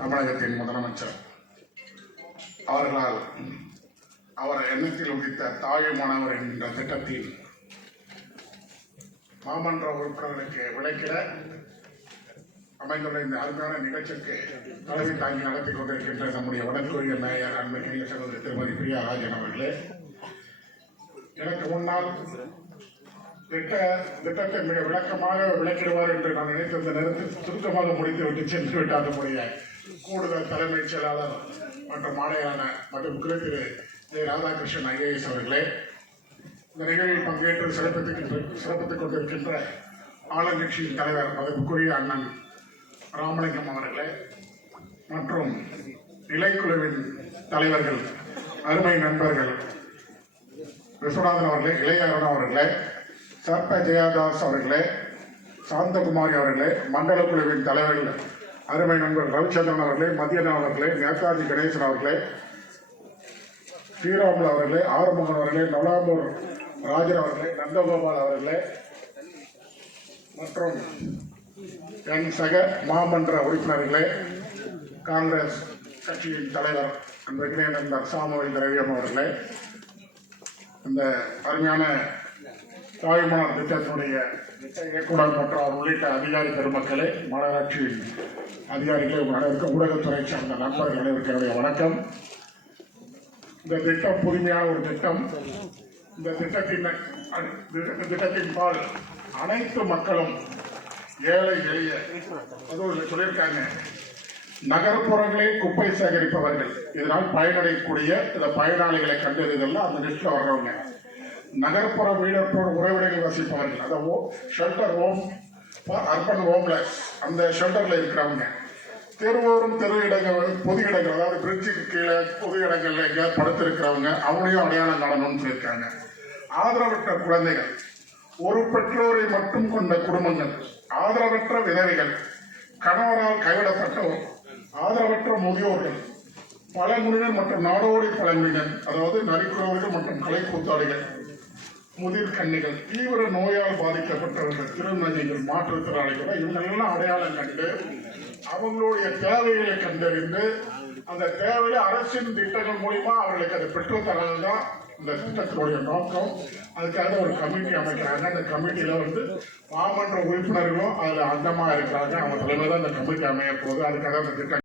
தமிழகத்தின் முதலமைச்சர் அவர்களால் அவர் எண்ணத்தில் உதித்த தாயுமானவர் என்ற திட்டத்தில் மாமன்ற உறுப்பினர்களுக்கு விளக்கிட அமைந்துள்ள இந்த அருமையான நிகழ்ச்சிக்கு தலைமை தாங்கி நடத்தி கொண்டிருக்கின்ற நம்முடைய வடக்கொரிய மேயர் அன்புக்குரிய சகோதரி திருமதி பிரியா ராஜன் அவர்களே, எனக்கு முன்னால் திட்டத்தை மிக விளக்கமாக விளக்கிடுவார் என்று நான் நினைத்திருந்த நேரத்தில் சுருக்கமாக முடித்துவிட்டு சென்று விட்டார் நம்முடைய கூடுதல் தலைமைச் செயலாளர் மற்றும் மாநில மற்றும் திரு ராதாகிருஷ்ணன் ஐஏஎஸ் அவர்களே, இந்த நிகழ்வில் பங்கேற்று சிறப்பித்துக் கொண்டிருக்கின்ற ஆளுங்கட்சியின் தலைவர் மதிப்புக்குரிய அண்ணன் ராமலிங்கம் அவர்களே மற்றும் இலைக்குழுவின் தலைவர்கள், அருமை நண்பர்கள் விஸ்வநாதன் அவர்களே, இளையராஜன் அவர்களே, சர்ப ஜெயாதாஸ் அவர்களே, சாந்தகுமாரி அவர்களே, மண்டல குழுவின் தலைவர்கள் அருமை நண்பர் ரவிச்சந்திரன் அவர்களே, மதியன் அவர்களே, நேதாஜி கணேசன் அவர்களே, ஸ்ரீராமுல் அவர்களே, ஆறுமுகன் அவர்களே, நலாம்பூர் ராஜன் அவர்களே, நந்தகோபால் அவர்களே மற்றும் என் சக மாமன்ற உறுப்பினர்களே, காங்கிரஸ் கட்சியின் தலைவர் அன்றைய நண்பர் சாமுவேல் திரவியம் அவர்களே, இந்த அருமையான தாயுமானவர் திட்டத்தினுடைய இயக்குனர் மற்றும் அவர் உள்ளிட்ட அதிகாரி பெருமக்களே, மாநகராட்சியின் அதிகாரிகளே, அனைவருக்கும் ஊடகத்துறை சார்ந்த நண்பர்கள் அனைவருக்கு என்னுடைய வணக்கம். இந்த திட்டம் புதுமையான ஒரு திட்டம். இந்த திட்டத்தின் பால் அனைத்து மக்களும் ஏழை எளிய சொல்லியிருக்காங்க, நகர்ப்புறங்களில் குப்பை சேகரிப்பவர்கள் இதனால் பயனடையக்கூடிய இந்த பயனாளிகளை கண்டறிதல் அந்த லிஸ்ட்ல வர்றவங்க, நகர்ப்புற வீடற்றோர் உறவினர்கள் வசிப்பவர்கள், அதாவது ஷெல்டர் ஹோம் அர்பன் ஹோம்லெஸ் அந்த ஷெல்டர்ல இருக்கிறவங்க, தெருவோரும் தெரு இடங்கள் பொது இடங்கள் அதாவது பிரிட்ஜுக்கு கீழே பொது இடங்கள்ல எங்கேயாவது படுத்திருக்கிறவங்க அவங்களையும் அடையாளம் காணணும்னு சொல்லியிருக்காங்க. ஆதரவற்ற குழந்தைகள், ஒரு பெற்றோரை மட்டும் கொண்ட குடும்பங்கள், ஆதரவற்ற விதவைகள், கணவரால் கைவிடப்பட்டோர், ஆதரவற்ற முதியோர்கள், பழங்குடியினர் மற்றும் நாடோடி பழங்குடியினர் அதாவது நரிக்குறவர்கள் மற்றும் கலை கூத்தாடிகள், முதிர் கன்னிகள், தீவிர நோயால் பாதிக்கப்பட்டவர்கள், திருநங்கைகள், மாற்றுத்திறனாளிகள், இவங்களெல்லாம் அடையாளம் கண்டு அவங்களுடைய தேவைகளை கண்டறிந்து அந்த தேவையை அரசின் திட்டங்கள் மூலியமா அவர்களுக்கு அதை பெற்றுத்தரதுதான் இந்த திட்டத்தினுடைய நோக்கம். அதுக்காக ஒரு கமிட்டி அமைக்கிறாங்க. அந்த கமிட்டியில மாமன்ற உறுப்பினர்களும் அதுல அங்கமா இருக்கிறாங்க. அவங்க தலைமையில தான் இந்த கமிட்டி அமைய போகுது. அதுக்காக அந்த திட்டம்